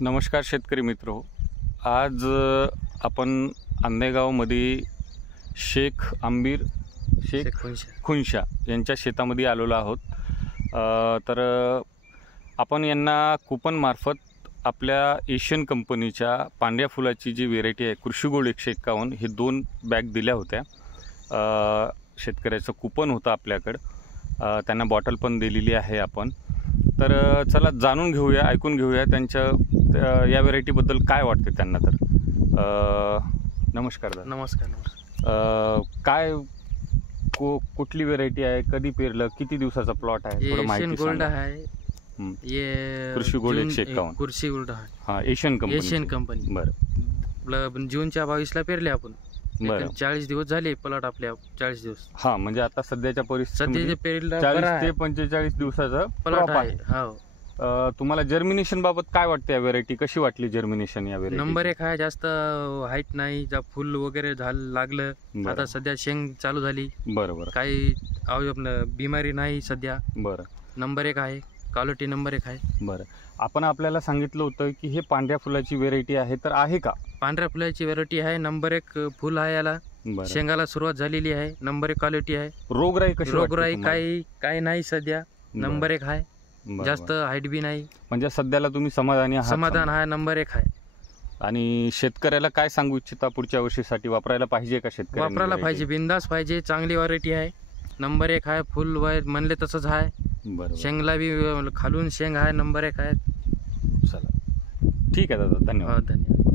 नमस्कार शेतकरी मित्र. आज आपण आंबेगावमध्ये शेख खुनशा यांच्या शेतामध्ये आलेलो आहोत. तर आपण यांना कूपनमार्फत आपल्या एशियन कंपनीच्या पांढऱ्या फुलाची जी व्हेरायटी आहे कृषी गोल्ड 151 हे 2 बॅग दिल्या होत्या. शेतकऱ्याचं कूपन होतं आपल्याकडं, त्यांना बॉटल पण दिलेली आहे आपण. तर चला जाणून घेऊया, ऐकून घेऊया त्यांच्या या व्हेरायटीबद्दल काय वाटते त्यांना. तर नमस्कार दादा. नमस्कार. काय कुठली व्हेरायटी आहे, कधी पेरलं, किती दिवसाचा प्लॉट आहे, थोडं माहिती गोल्ड सांगा. है ये कृषी गोल्ड 151. कृषी गोल्ड है. हां, एशियन कंपनी. बरं, जूनच्या 22 ला पेरले आपण. बरं, 40 दिवस झाले प्लॉट आपल्या. 40 दिवस हां, म्हणजे आता सध्याच्या परिस्थितीमध्ये सध्या पेरला 40 ते 45 दिवसाचा प्लॉट crop आहे. हो, तुम्हाला जर्मिनेशन बाबत काय वाटतं, या व्हेरायटी कशी वाटली जर्मिनेशन या व्हेरायटी? नंबर 1 आहे. जास्त हाईट नाही, जा फुल वगैरे लागलं. बरं. आता सध्या शेंग चालू झाली. बरोबर. काही बिमारी नाही सध्या. बरं नंबर 1 आहे. क्वालिटी नंबर 1 आहे. बरं, आपण आपल्याला सांगितलं होतं की हे पांढऱ्या फुलाची व्हेरायटी आहे, तर आहे का? पांढऱ्या फुलाची व्हेरायटी आहे. नंबर 1 फुल आहे याला. बरं, शेंगाला सुरुवात झालेली आहे. नंबर 1 क्वालिटी आहे. रोगराई कशी वाटते रोगराई तुम्हाला? काही नाही सध्या. नंबर 1 आहे. बरं, जास्त बरं. हाईट बी नाही. म्हणजे सध्याला तुम्ही समाधानी आहात? समाधान आहे. नंबर 1 आहे. आणि शेतकऱ्याला काय सांगू इच्छिता, पुढच्या वर्षीसाठी वापरायला पाहिजे का शेतकऱ्याला? वापरायला पाहिजे, बिंदास पाहिजे. चांगली व्हरायटी आहे. नंबर 1 आहे. फुल म्हणले तसंच आहे. बरोबर. शेंगला बी खालून शेंग आहे. नंबर 1 आहे. चला, ठीक आहे दादा, धन्यवाद. धन्यवाद.